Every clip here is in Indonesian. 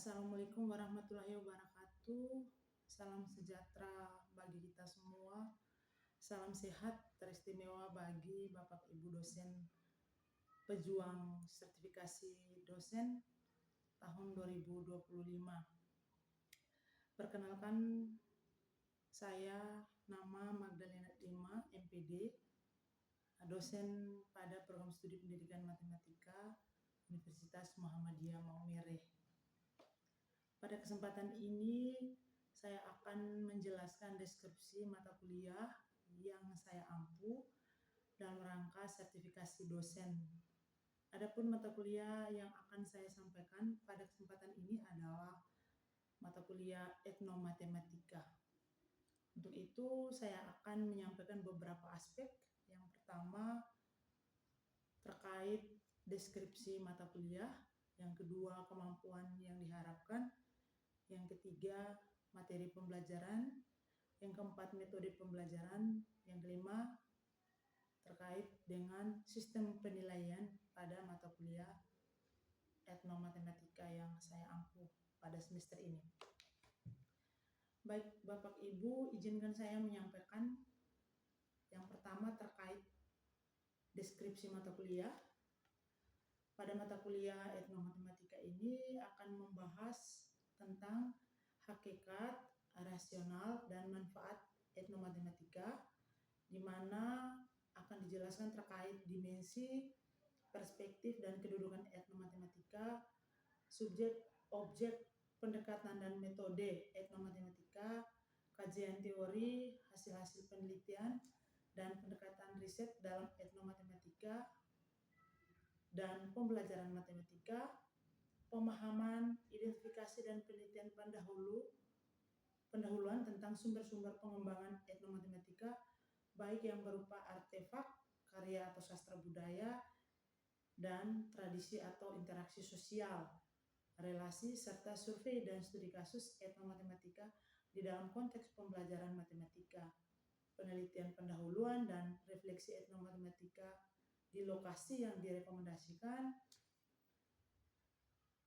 Assalamualaikum warahmatullahi wabarakatuh. Salam sejahtera bagi kita semua. Salam sehat teristimewa bagi Bapak Ibu dosen pejuang sertifikasi dosen tahun 2025. Perkenalkan, saya nama Magdalena Dima, MPD, dosen pada program studi pendidikan matematika Universitas Muhammadiyah Maumere. Pada kesempatan ini, saya akan menjelaskan deskripsi mata kuliah yang saya ampu dalam rangka sertifikasi dosen. Adapun mata kuliah yang akan saya sampaikan pada kesempatan ini adalah mata kuliah etnomatematika. Untuk itu, saya akan menyampaikan beberapa aspek. Yang pertama, terkait deskripsi mata kuliah. Yang kedua, kemampuan yang diharapkan. Yang ketiga, materi pembelajaran. Yang keempat, metode pembelajaran. Yang kelima, terkait dengan sistem penilaian pada mata kuliah etnomatematika yang saya ampu pada semester ini. Baik, Bapak Ibu, izinkan saya menyampaikan yang pertama terkait deskripsi mata kuliah. Pada mata kuliah etnomatematika ini akan membahas tentang hakikat, rasional, dan manfaat etnomatematika, di mana akan dijelaskan terkait dimensi, perspektif, dan kedudukan etnomatematika, subjek, objek, pendekatan dan metode etnomatematika, kajian teori, hasil-hasil penelitian, dan pendekatan riset dalam etnomatematika, dan pembelajaran matematika, pemahaman, identifikasi, dan penelitian pendahuluan tentang sumber-sumber pengembangan etnomatematika, baik yang berupa artefak, karya atau sastra budaya, dan tradisi atau interaksi sosial, relasi, serta survei dan studi kasus etnomatematika di dalam konteks pembelajaran matematika, penelitian pendahuluan dan refleksi etnomatematika di lokasi yang direkomendasikan,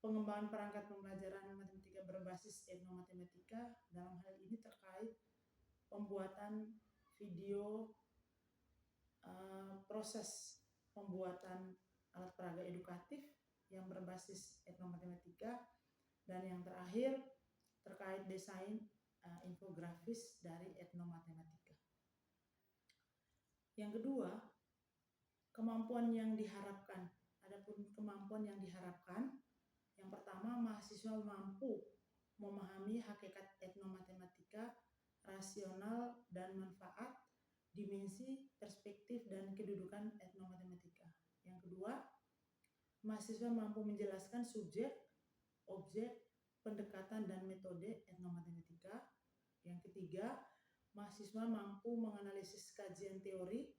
pengembangan perangkat pembelajaran matematika berbasis etnomatematika, dalam hal ini terkait pembuatan video, proses pembuatan alat peraga edukatif yang berbasis etnomatematika, dan yang terakhir terkait desain infografis dari etnomatematika. Yang kedua, kemampuan yang diharapkan. Adapun kemampuan yang diharapkan, yang pertama, mahasiswa mampu memahami hakikat etnomatematika, rasional dan manfaat, dimensi, perspektif, dan kedudukan etnomatematika. Yang kedua, mahasiswa mampu menjelaskan subjek, objek, pendekatan, dan metode etnomatematika. Yang ketiga, mahasiswa mampu menganalisis kajian teori,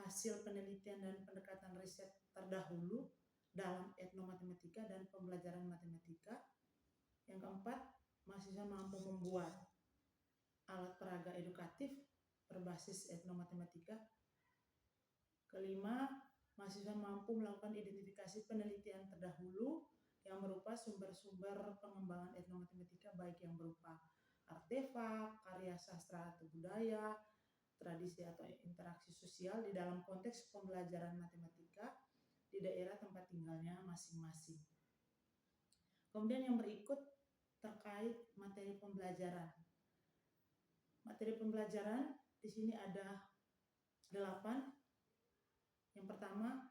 hasil penelitian, dan pendekatan riset terdahulu dalam etnomatematika dan pembelajaran matematika. Yang keempat, mahasiswa mampu membuat alat peraga edukatif berbasis etnomatematika. Kelima, mahasiswa mampu melakukan identifikasi penelitian terdahulu yang berupa sumber-sumber pengembangan etnomatematika, baik yang berupa artefak, karya sastra atau budaya, tradisi atau interaksi sosial di dalam konteks pembelajaran matematika di daerah tempat tinggalnya masing-masing. Kemudian yang berikut terkait materi pembelajaran. Materi pembelajaran di sini ada 8. Yang pertama,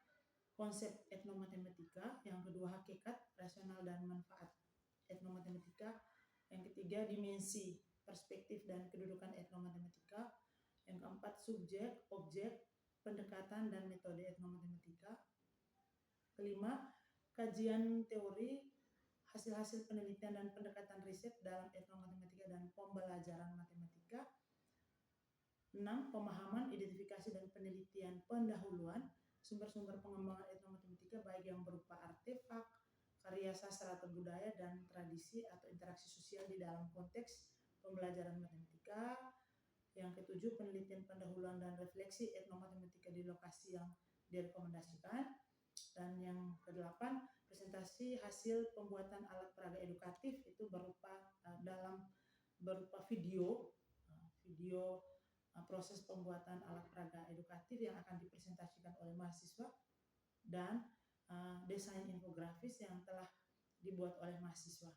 konsep etnomatematika. Yang kedua, hakikat, rasional, dan manfaat etnomatematika. Yang ketiga, dimensi, perspektif, dan kedudukan etnomatematika. Yang keempat, subjek, objek, pendekatan, dan metode etnomatematika. Kelima, kajian teori, hasil-hasil penelitian, dan pendekatan riset dalam etnomatematika dan pembelajaran matematika. 6. Pemahaman, identifikasi, dan penelitian pendahuluan sumber-sumber pengembangan etnomatematika, baik yang berupa artefak, karya sastra atau budaya, dan tradisi atau interaksi sosial di dalam konteks pembelajaran matematika. Yang ketujuh, penelitian pendahuluan dan refleksi etnomatematika di lokasi yang direkomendasikan. Dan yang kedelapan, presentasi hasil pembuatan alat peraga edukatif itu berupa video proses pembuatan alat peraga edukatif yang akan dipresentasikan oleh mahasiswa, dan desain infografis yang telah dibuat oleh mahasiswa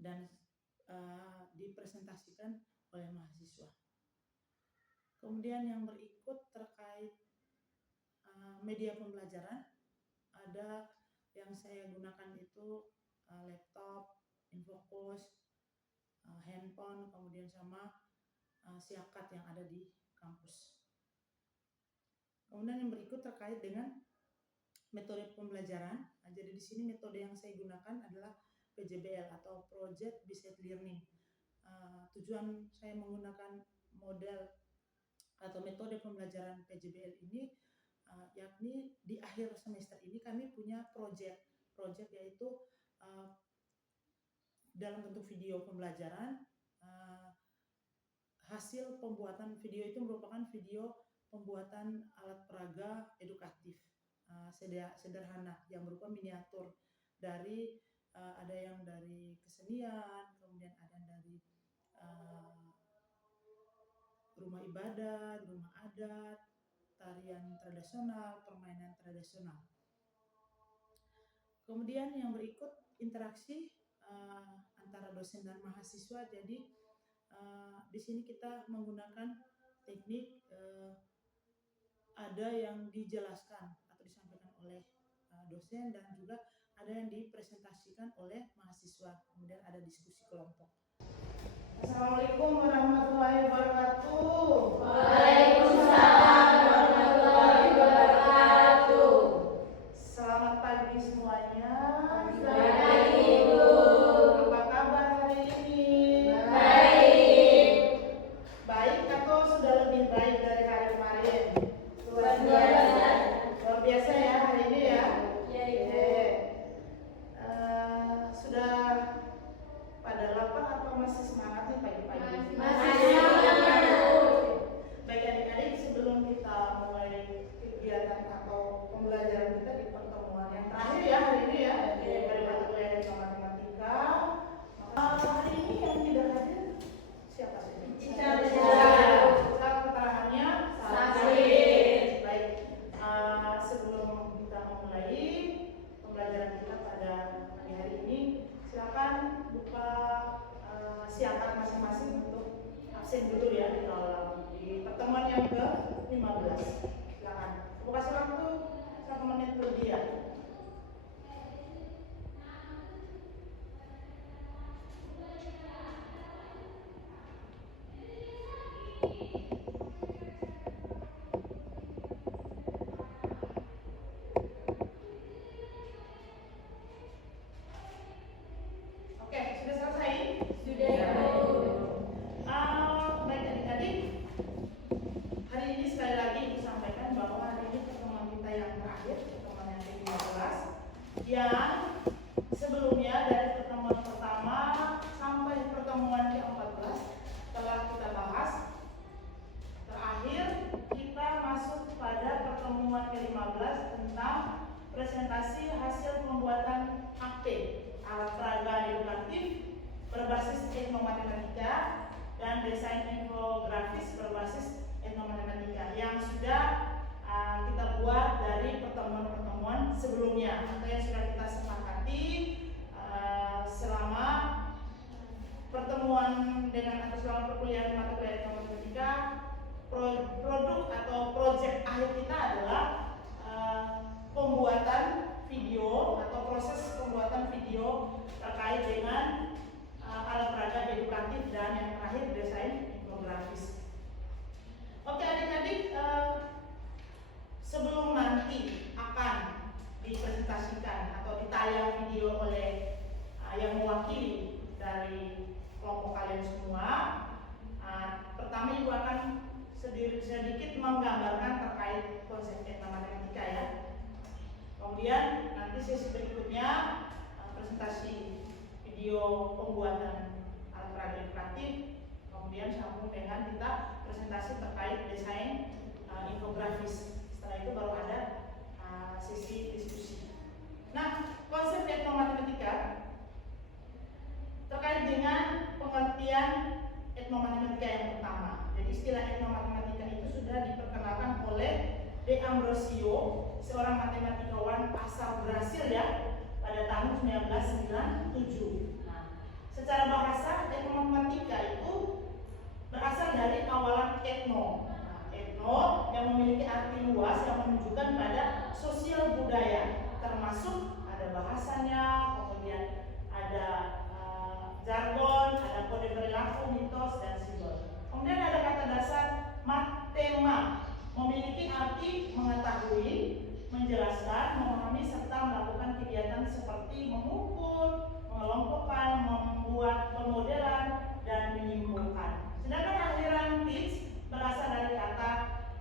dan dipresentasikan oleh mahasiswa. Kemudian yang berikut terkait media pembelajaran, ada yang saya gunakan itu laptop, infocus, handphone, kemudian sama siakat yang ada di kampus. Kemudian yang berikut terkait dengan metode pembelajaran. Jadi di sini metode yang saya gunakan adalah PJBL atau Project Based Learning. Tujuan saya menggunakan model atau metode pembelajaran PJBL ini yakni di akhir semester ini kami punya project yaitu dalam bentuk video pembelajaran. Hasil pembuatan video itu merupakan video pembuatan alat peraga edukatif sederhana yang berupa miniatur dari ada yang dari kesenian, kemudian ada dari rumah ibadat, rumah adat, tarian tradisional, permainan tradisional. Kemudian yang berikut interaksi antara dosen dan mahasiswa. Jadi di sini kita menggunakan teknik ada yang dijelaskan atau disampaikan oleh dosen dan juga ada yang dipresentasikan oleh mahasiswa. Kemudian ada diskusi kelompok. Assalamualaikum warahmatullahi wabarakatuh. Waalaikumsalam warahmatullahi wabarakatuh. Selamat pagi semuanya. Selamat pagi, Ibu. Apa kabar hari ini? Baik. Baik atau sudah lebih baik dari hari kemarin? Luar biasa. Luar biasa ya hari ini ya. Ya, Ibu. Sudah pada lapar atau masih semangat nih pagi-pagi? Masih semangat, Bu. Baik adik-adik, sebelum kita mulai kegiatan atau pembelajaran kita di pertemuan yang terakhir ya hari ini ya, dari mata kuliah matematika. Hari ini yang tidak hadir siapa sih? Surat keterangannya sakit. Baik, sebelum kita memulai pembelajaran kita pada pagi hari ini, silakan buka siakat masing-masing untuk absen dulu ya di pertemuan yang ke-15. Silakan. Aku kasih waktu 1 menit lebih ya. Oke, sudah selesai? Sudah, Ibu. Baik adik-adik, hari ini sekali lagi Ibu sampaikan bahwa hari ini pertemuan kita yang terakhir, pertemuan yang ke-15, yang sebelumnya dari pertemuan pertama sampai pertemuan ke-14 telah kita bahas. Terakhir kita masuk pada pertemuan ke-15 tentang presentasi hasil pembuatan AP alat peraga edukatif berbasis etnomatematika dan desain infografis berbasis etnomatematika yang sudah kita buat dari pertemuan-pertemuan sebelumnya atau yang sudah kita sepakati selama pertemuan dengan atau selama perkuliahan mata kuliah etnomatematika. Produk atau proyek akhir kita adalah pembuatan video atau proses pembuatan video terkait dengan alat peraga edukatif dan yang terakhir desain infografis. Oke adik-adik, sebelum nanti akan dipresentasikan atau ditayang video oleh yang mewakili dari kelompok kalian semua, pertama Ibu akan sedikit menggambarkan terkait konsep etnomatematika ya. Kemudian nanti sesi berikutnya presentasi video pembuatan alat peraga edukatif, kemudian sambung dengan kita presentasi terkait desain infografis. Setelah itu baru ada matematika yang pertama. Jadi istilah etnomatematika itu sudah diperkenalkan oleh De Ambrosio, seorang matematikawan asal Brasil ya, pada tahun 1997. Nah, secara bahasa etnomatematika itu berasal dari kawalan etno. Nah, etno yang memiliki arti luas yang menunjukkan pada sosial budaya, termasuk ada bahasanya, kemudian ada jargon, ada kode perilaku, mitos, dan simbol. Kemudian ada kata dasar matema, memiliki arti mengetahui, menjelaskan, memahami, serta melakukan kegiatan seperti mengukur, mengelompokkan, membuat pemodelan, dan menyimpulkan. Sedangkan akhiran teach berasal dari kata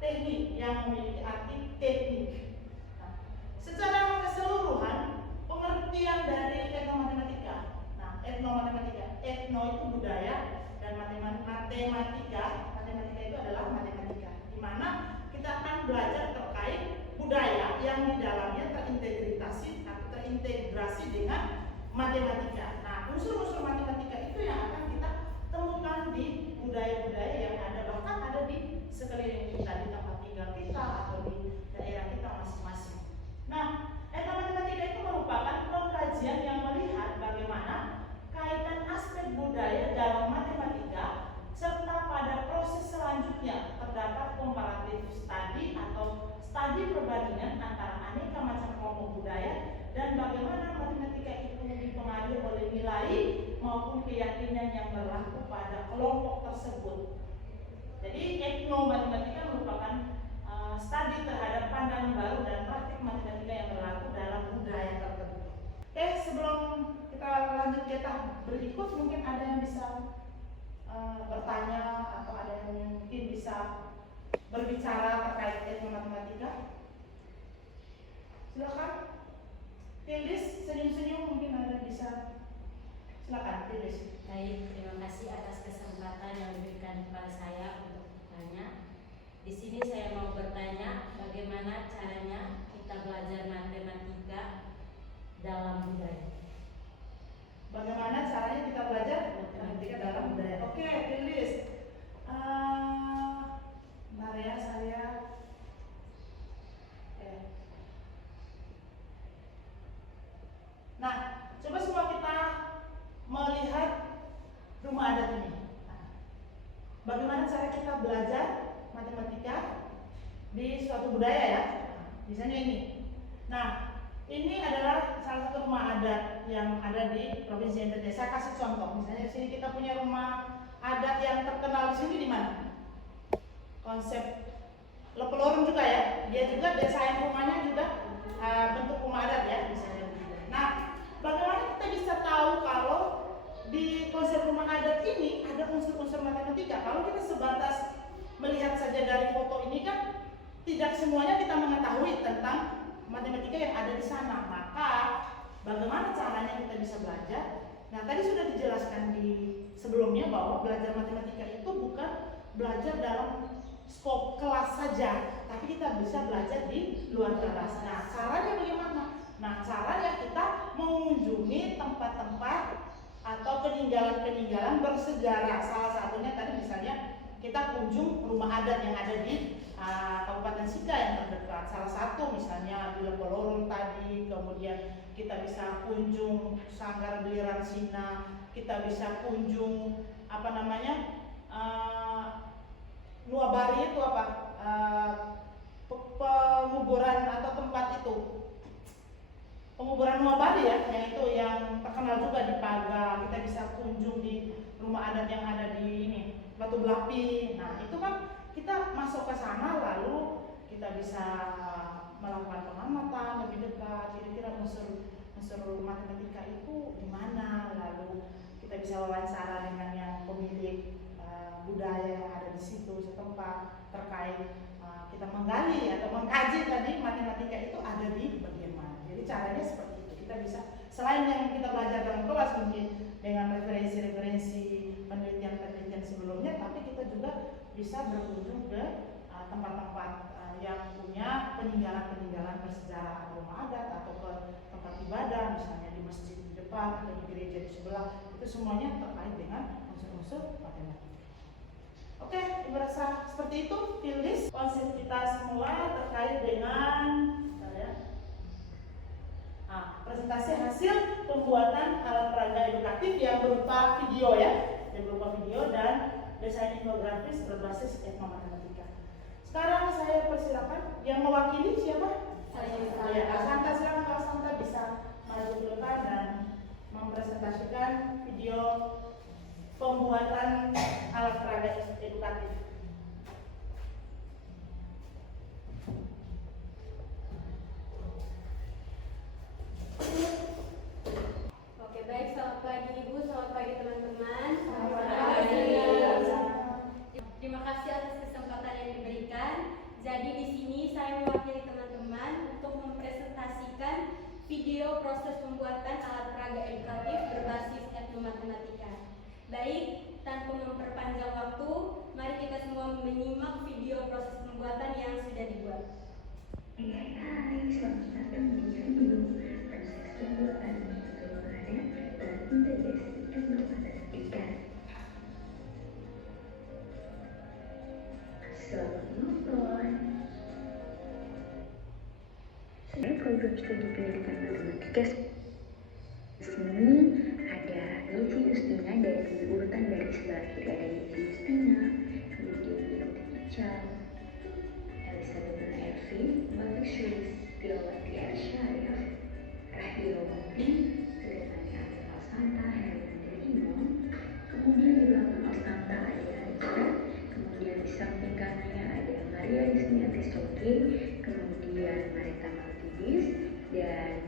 teknik yang memiliki arti teknik. Nah, secara keseluruhan pengertian dari etnomatematika. Nah, etnomatematika, etno itu budaya dan matematika itu adalah matematika, di mana kita akan belajar terkait budaya yang di dalamnya terintegrasi dengan matematika. Nah, unsur-unsur matematika itu yang akan kita temukan di budaya-budaya yang ada, bahkan ada di sekeliling kita, di tempat tinggal kita atau di daerah kita masing-masing. Nah, etnomatematika itu merupakan pengkajian yang melihat bagaimana kaitan aspek budaya dalam matematika, serta pada proses selanjutnya terdapat komparatif studi atau studi perbandingan antara aneka macam kelompok budaya dan bagaimana matematika itu dipengaruhi oleh nilai maupun keyakinan yang berlaku pada kelompok tersebut. Jadi etnomatematika merupakan studi terhadap pandangan baru dan praktik matematika yang berlaku dalam budaya tertentu. Oke, sebelum kita lanjut ke tahap berikut, mungkin ada yang bisa bertanya atau ada yang mungkin bisa berbicara terkait etnomatematika. Silakan. Tilis, senyum-senyum, mungkin ada bisa. Silakan, Tilis. Baik, terima kasih atas kesempatan yang diberikan kepada saya untuk bertanya. Di sini saya mau bertanya bagaimana caranya kita belajar matematika dalam budaya. Bagaimana caranya kita belajar matematika dalam budaya? Oke, Tilis. Bentar ya, saya. Nah, coba semua kita melihat rumah adat ini. Bagaimana cara kita belajar matematika di suatu budaya ya? Misalnya ini. Nah, ini adalah salah satu rumah adat yang ada di Provinsi NTT. Saya kasih contoh. Misalnya di sini kita punya rumah adat yang terkenal di sini di mana? Konsep Lepelorun juga ya. Dia juga desain rumahnya juga bentuk rumah adat ya, misalnya. Nah, bagaimana kita bisa tahu kalau di konsep rumah adat ini ada unsur-unsur matematika? Kalau kita sebatas melihat saja dari foto ini kan tidak semuanya kita mengetahui tentang matematika yang ada di sana. Maka bagaimana caranya kita bisa belajar? Nah, tadi sudah dijelaskan di sebelumnya bahwa belajar matematika itu bukan belajar dalam skop kelas saja, tapi kita bisa belajar di luar kelas. Nah, caranya bagaimana? Nah, caranya kita mengunjungi tempat-tempat atau peninggalan-peninggalan bersejarah. Salah satunya tadi misalnya kita kunjung rumah adat yang ada di Kabupaten Sika yang terdekat. Salah satu misalnya di Lepelorun tadi, kemudian kita bisa kunjung Sanggar Beliran Sina, kita bisa kunjung Nuabari itu apa? Penguburan atau tempat itu. Penguburan Nuabari ya, yang itu yang terkenal juga di Paga. Kita bisa kunjung di rumah adat yang ada di ini, Batu Belapi. Nah, itu kan kita masuk ke sana lalu kita bisa melakukan pengamatan lebih dekat. Kira-kira unsur matematika itu di mana? Lalu kita bisa wawancara dengan yang pemilik budaya yang ada di situ setempat terkait kita menggali atau mengkaji tadi matematika itu ada di bagian mana. Jadi caranya seperti itu. Kita bisa selain yang kita belajar dalam kelas mungkin dengan referensi-referensi penelitian-penelitian sebelumnya, tapi kita juga bisa berkunjung ke tempat-tempat yang punya peninggalan-peninggalan bersejarah rumah adat atau ke tempat ibadah, misalnya di masjid di depan atau di gereja di sebelah. Itu semuanya terkait dengan unsur-unsur matematika. sah seperti itu, Fildis. Konsep kita semua terkait dengan presentasi hasil pembuatan alat peraga edukatif yang berupa video dan desain infografis berbasis etnomatematika. Sekarang saya persilakan yang mewakili siapa? Saya. Asanta, silakan Kak Asanta bisa maju ke depan dan mempresentasikan video pembuatan alat peraga edukatif. Oke, baik. Selamat pagi Ibu, selamat pagi teman-teman. Selamat pagi. Terima kasih atas kesempatan yang diberikan. Jadi di sini saya mewakili teman-teman untuk mempresentasikan video proses pembuatan alat peraga edukatif berbasis etnomatematika. Baik, tanpa memperpanjang waktu, mari kita semua menyimak video proses pembuatan yang sudah dibuat. Hai, selamat datang di video proses pembuatan metode dan integrasi etnomatematika. Selamat menonton. Saya program studi pendidikan matematika. Di sini ada Yesi Justina dari urutan dari sebelah kiri ada Yesi Justina, kemudian Yeti Ical, Elizabeth Elvi, Malik Syulis, Pilawati Arsyarif, Rahiro Mati, Suryani Alif Alsanta, Herman Imam, kemudian di belakang Alsanta ada Hajar, kemudian di samping kanannya ada Maria Lisniati Soki, kemudian Marita Maltidis, dan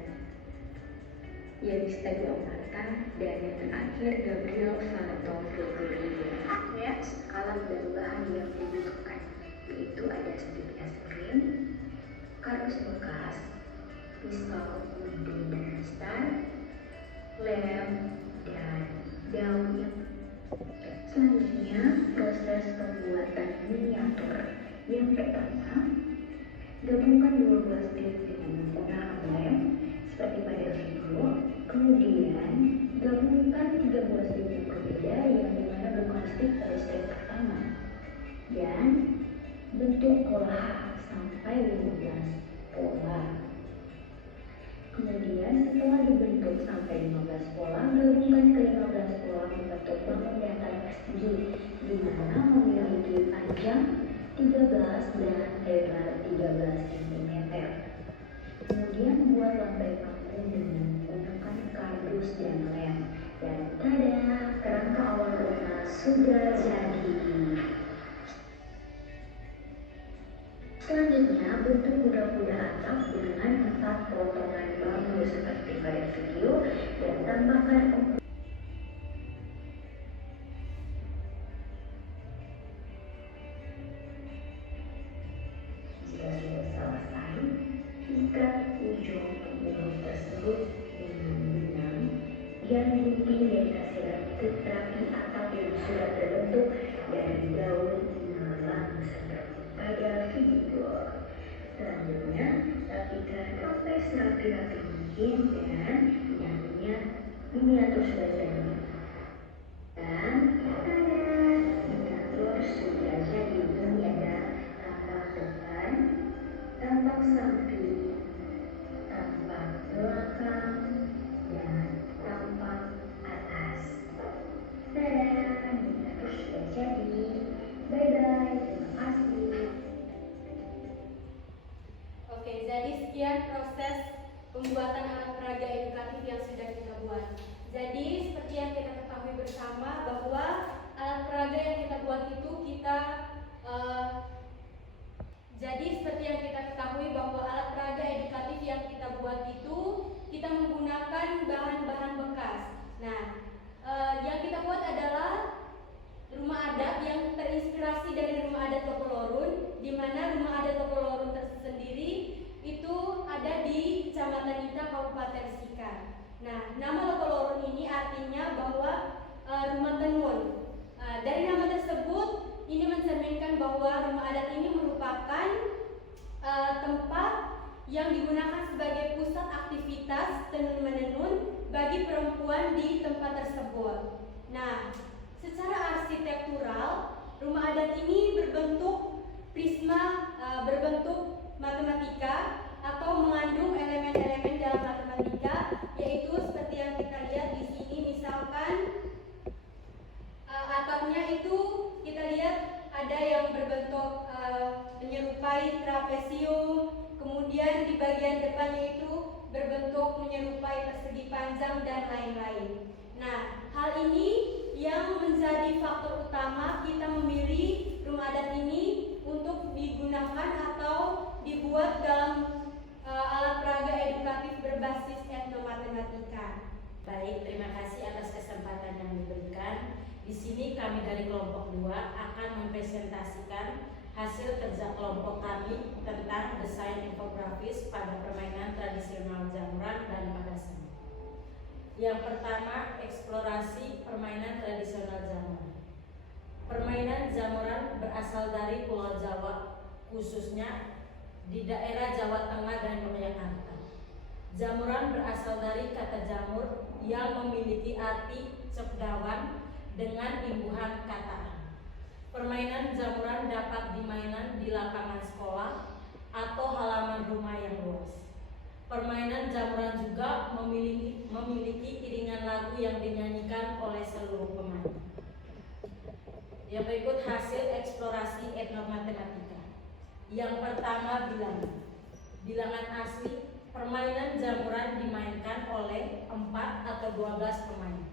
Yanis Teguh Amarta, dan yang terakhir Gabriel Fanato Februari. Alat dan bahan yang dibutuhkan yaitu ada stick es krim, kardus bekas, pistol gunting dan star, lem, dan daun yang selanjutnya proses pembuatan miniatur. Yang pertama, gabungkan 12 stick dengan menggunakan lem seperti pada video, kemudian gabungkan 3 buah stick yang berbeda yang dimana bukan stick pada step pertama, dan bentuk pola sampai 15 pola. Kemudian setelah dibentuk sampai 15 pola, gabungkan ke 15 pola membentuk bangun datar persegi di mana memiliki panjang 13 dan lebar 13 cm. Kemudian buat lantai panggung dengan menggunakan kardus dan lem. Dan tada, kerangka awal rumah sudah jadi. Selanjutnya, bentuk kuda-kuda atap dengan 4 potongan bambu seperti pada video dan tambahkan jika sudah selesai, ikat ujung pembunuh tersebut dengan benang dan gunting dan kasih rambut rapi atap yang sudah terbentuk dari daun malam seperti pada video. Selanjutnya, rapikan proses rapi-rapi mungkin dan nyatanya miniatur sudah jadi. Dan tada, miniatur sudah jadi. Ini ada tampak depan, tampak samping, tampak belakang, dan tampak atas. Tada, miniatur sudah jadi. Bye-bye, terima kasih. Oke, jadi sekian proses pembuatan alat peraga edukatif yang sudah kita buat. Jadi seperti yang kita ketahui bersama bahwa alat peraga yang kita buat itu kita menggunakan bahan-bahan bekas. Nah, yang kita buat adalah rumah adat yang terinspirasi dari rumah adat Lopolorun, di mana rumah adat Lopolorun tersendiri itu ada di Kecamatan Ita, Kabupaten Sika. Nah, nama Lopolorun ini artinya bahwa rumah tenun. Dari nama tersebut ini mencerminkan bahwa rumah adat ini merupakan tempat yang digunakan sebagai pusat aktivitas tenun-menenun bagi perempuan di tempat tersebut. Nah, secara arsitektural, rumah adat ini berbentuk prisma berbentuk matematika atau mengandung elemen-elemen dalam matematika, yaitu seperti yang kita lihat di sini. Misalkan atapnya itu kita lihat ada yang berbentuk menyerupai trapesium, kemudian di bagian depannya itu berbentuk menyerupai persegi panjang dan lain-lain. Nah, hal ini yang menjadi faktor utama kita memilih rumah adat ini untuk digunakan atau dibuat dalam alat peraga edukatif berbasis etnomatematika. Baik, terima kasih atas kesempatan yang diberikan. Di sini kami dari kelompok 2 akan mempresentasikan hasil kerja kelompok kami tentang desain infografis pada permainan tradisional Jamuran dan pada seni. Yang pertama, eksplorasi permainan tradisional Jamuran. Permainan Jamuran berasal dari Pulau Jawa, khususnya di daerah Jawa Tengah dan Yogyakarta. Jamuran berasal dari kata jamur yang memiliki arti cepdawan dengan imbuhan kataan. Permainan jamuran dapat dimainkan di lapangan sekolah atau halaman rumah yang luas. Permainan jamuran juga memiliki iringan lagu yang dinyanyikan oleh seluruh pemain. Yang berikut hasil eksplorasi etnomatematika. Yang pertama, bilangan. Bilangan asli, permainan jamuran dimainkan oleh 4 atau 12 pemain.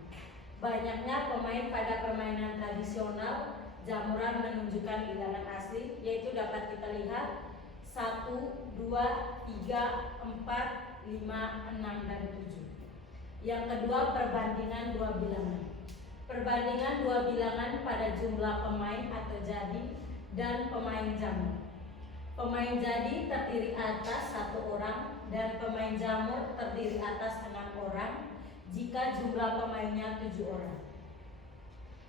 Banyaknya pemain pada permainan tradisional jamuran menunjukkan bilangan asli, yaitu dapat kita lihat 1, 2, 3, 4, 5, 6, dan 7. Yang kedua, perbandingan 2 bilangan. Perbandingan 2 bilangan pada jumlah pemain atau jadi dan pemain jamur. Pemain jadi terdiri atas 1 orang dan pemain jamur terdiri atas 6 orang jika jumlah pemainnya 7 orang.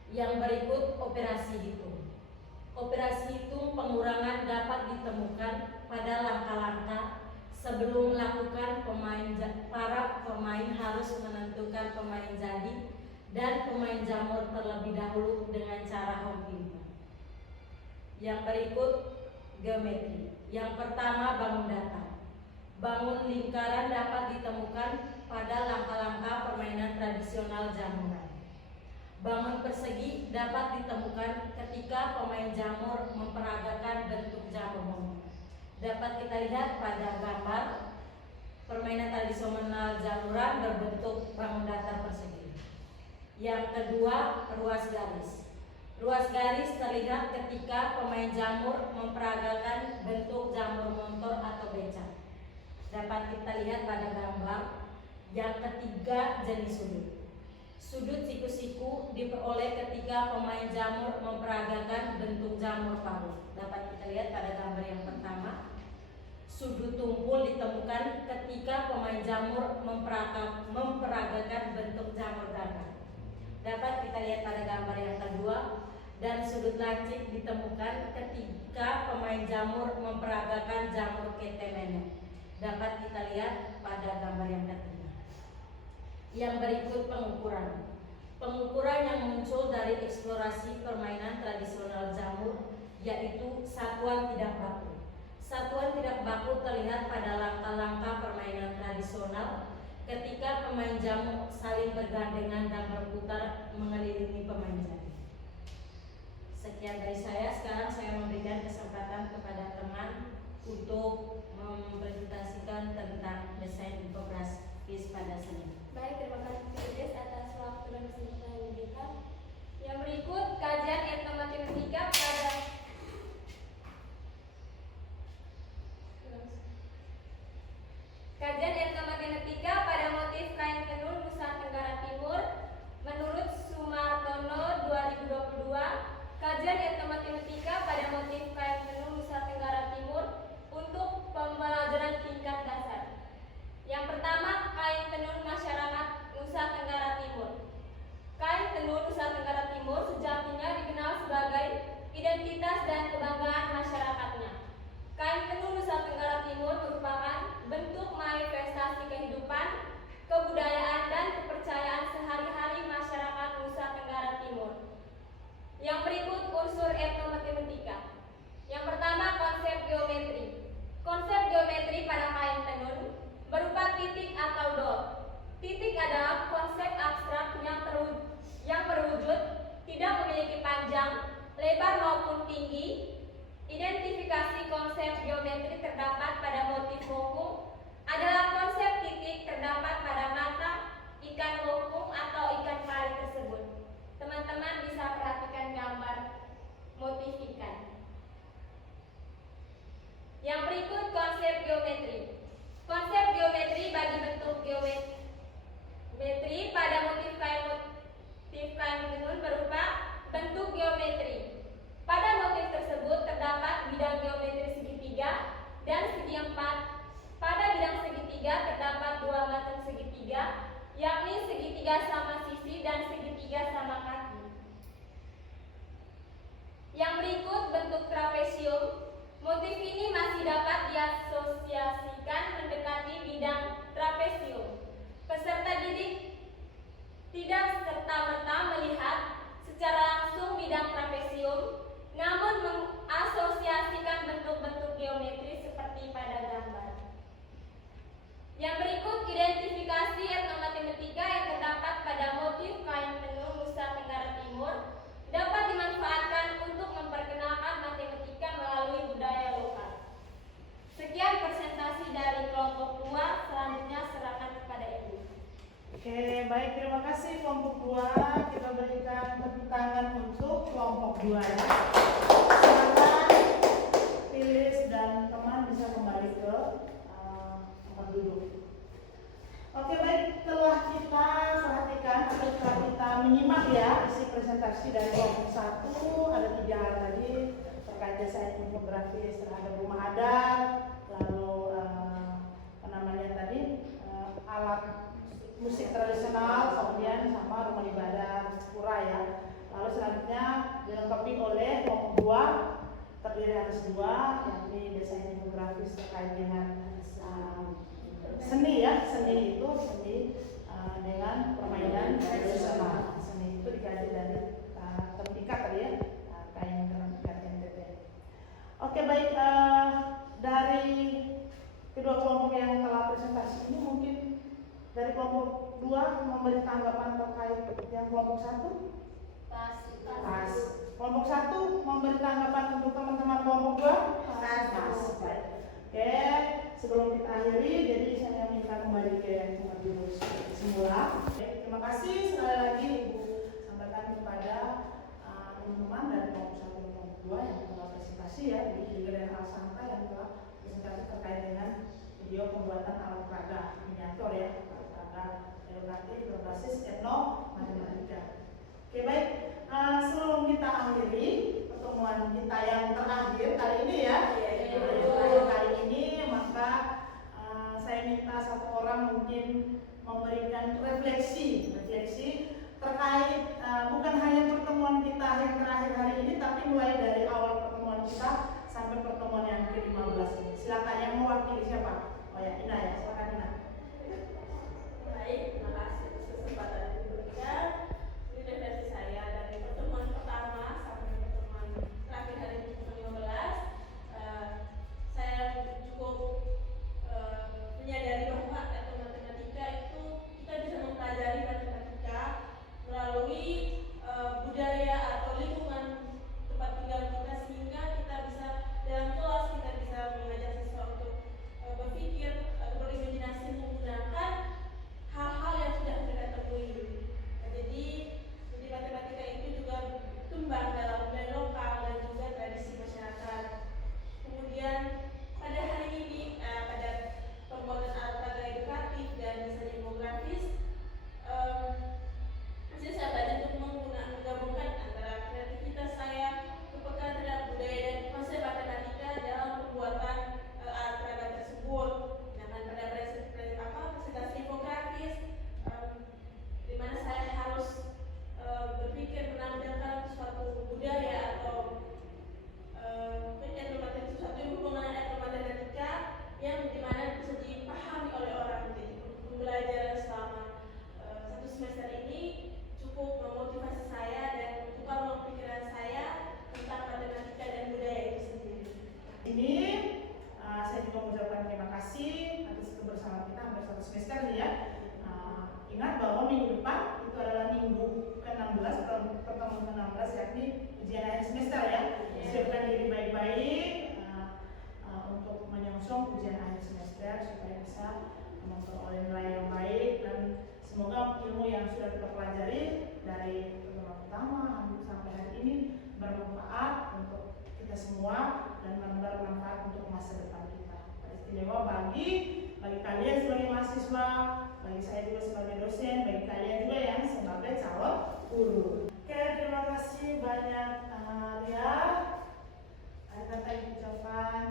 Yang berikut operasi hitung. Operasi hitung pengurangan dapat ditemukan pada langkah-langkah sebelum melakukan para pemain harus menentukan pemain jadi dan pemain jamur terlebih dahulu dengan cara home pintar. Yang berikut geometri. Yang pertama, bangun datar. Bangun lingkaran dapat ditemukan pada langkah-langkah permainan tradisional jamuran. Bangun persegi dapat ditemukan ketika pemain jamur memperagakan bentuk jamur. Dapat kita lihat pada gambar permainan tradisional jamuran berbentuk bangun datar persegi. Yang kedua, ruas garis. Ruas garis terlihat ketika pemain jamur memperagakan bentuk jamur motor atau becak. Dapat kita lihat pada gambar. Yang ketiga, jenis sudut. Sudut siku-siku diperoleh ketika pemain jamur memperagakan bentuk jamur paruh. Dapat kita lihat pada gambar yang pertama. Sudut tumpul ditemukan ketika pemain jamur memperagakan bentuk jamur gagak. Dapat kita lihat pada gambar yang kedua. Dan sudut lancip ditemukan ketika pemain jamur memperagakan jamur ketemenek. Dapat kita lihat pada gambar yang ketiga. Yang berikut pengukuran. Pengukuran yang muncul dari eksplorasi permainan tradisional jamur yaitu satuan tidak baku. Satuan tidak baku terlihat pada langkah-langkah permainan tradisional ketika pemain jamur saling bergandengan dan berputar mengelilingi pemain jadi. Sekian dari saya. Sekarang saya memberikan kesempatan kepada teman untuk mempresentasikan tentang desain infografis pada seni. Baik, terima kasih Fides atas waktu dan kesempatan yang diberikan. Yang berikut kajian etnomatematika pada motif kain tenun Nusa Tenggara Timur menurut Sumartono 2022. Kajian etnomatematika pada motif kain tenun Nusa Tenggara Timur untuk pembelajaran tingkat dasar. Yang pertama, kain tenun masyarakat Nusa Tenggara Timur. Kain tenun Nusa Tenggara Timur sejatinya dikenal sebagai identitas dan kebanggaan masyarakatnya. Kain tenun Nusa Tenggara Timur merupakan bentuk manifestasi kehidupan, kebudayaan, dan kepercayaan sehari-hari masyarakat Nusa Tenggara Timur. Yang berikut unsur etnomatematika. Yang pertama, berikut konsep geometri. Konsep geometri bagi bentuk geometri pada motif kain tenun berupa bentuk geometri. Pada motif tersebut terdapat bidang geometri segitiga dan segi empat. Pada bidang segitiga terdapat dua macam segitiga, yakni segitiga sama sisi dan segitiga sama kaki. Yang berikut bentuk trapesium. Motif ini masih dapat diasosiasikan mendekati bidang trapesium. Peserta didik tidak serta-merta melihat secara langsung bidang trapesium, namun mengasosiasikan bentuk-bentuk geometri seperti pada gambar. Yang berikut identifikasi etnomatematika yang terdapat pada motif kain tenun Nusa Tenggara Timur dapat dimanfaatkan untuk memperkenalkan matematika melalui budaya lokal. Sekian presentasi dari kelompok 2, selanjutnya serahkan kepada Ibu. Oke, baik, terima kasih kelompok 2. Kita berikan tepuk tangan untuk kelompok 2 ya. Silakan Tilis dan teman bisa kembali ke tempat duduk. Oke, baik, telah kita perhatikan, setelah kita menyimak ya isi presentasi dari kelompok 1, ada 3 hal tadi terkait desain infografis terhadap rumah adat, lalu alat musik tradisional, kemudian sama rumah ibadah pura ya. Lalu selanjutnya dilengkapi oleh kelompok 2 terdiri atas 2, yakni desain infografis terkait dengan seni ya, seni dengan permainan tradisional. Seni itu dikaji dari Tenpikat tadi ya, kain Tenpikat NTT. Oke, baik, dari kedua kelompok yang telah presentasi ini mungkin dari kelompok 2 memberi tanggapan terkait yang kelompok 1. Pas. Kelompok 1 memberi tanggapan untuk teman-teman kelompok 2. Pas. Oke, sebelum kita akhiri, jadi saya minta kembali ke tempat duduk semula. Oke, terima kasih sekali lagi Ibu sampaikan kepada teman-teman dari kelompok 1 dan kelompok 2 yang telah presentasi ya, Ibu Juga dan Alsanta yang telah presentasi terkait dengan video pembuatan alat peraga miniatur ya, alat peraga edukatif berbasis etnomatematika. Oke, baik, sebelum kita akhiri pertemuan kita yang terakhir kali ini ya, kali ini maka saya minta satu orang mungkin memberikan refleksi terkait bukan hanya pertemuan kita yang terakhir hari ini, tapi mulai dari awal pertemuan kita sampai pertemuan yang ke-15 ini. Silakan yang mewakili siapa? Oh ya, Ina ya, silakan Ina. Baik, terima kasih atas kesempatan yang diberikan. Ini refleksi saya dari pertemuan pertama sampai pertemuan terakhir hari ini ke-15. Saya cukup menyadari bahwa matematika itu kita bisa mempelajari matematika melalui budaya atau lingkungan tempat tinggal kita, sehingga kita bisa dalam kelas kita bisa mengajak siswa untuk berpikir atau berimajinasi menggunakan hal-hal yang sudah mereka temui. Jadi matematika itu juga kembang dalam budaya lokal dan juga tradisi masyarakat. Kemudian pada hari ini pada pembuatan alat peraga edukatif dan desain infografis, saya belajar untuk menggabungkan antara kreativitas saya, kepekaan terhadap budaya dan konsep matematika dalam pembuatan alat peraga tersebut. Dengan pada presentasi infografis, di mana saya harus berpikir menampilkan suatu budaya atau sesuatu yang berhubungan dengan matematika yang dimana bisa dipahami oleh orang. Jadi pembelajaran selama 1 semester ini cukup memotivasi saya dan membuka pikiran saya tentang matematika dan budaya itu sendiri. Ini saya juga mengucapkan terima kasih atas kebersamaan kita hampir 1 semester nih ya. Ingat bahwa minggu depan itu adalah minggu ke-16, pertemuan ke-16, yakni ujian akhir semester ya. Siapkan diri baik-baik untuk menyongsong ujian akhir semester supaya bisa memperoleh nilai yang baik, dan semoga ilmu yang sudah kita pelajari dari pertemuan pertama sampai hari ini bermanfaat untuk kita semua dan bermanfaat untuk masa depan kita. istimewa bagi kalian sebagai mahasiswa, bagi saya juga sebagai dosen, bagi kalian juga yang sebagai calon guru. Oke, terima kasih banyak ya. Ada kata yang ucapkan.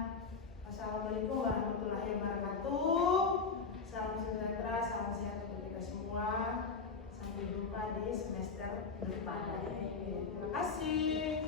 Assalamualaikum warahmatullahi wabarakatuh. Salam sejahtera, salam sehat untuk kita semua. Sampai jumpa di semester depan. Terima kasih.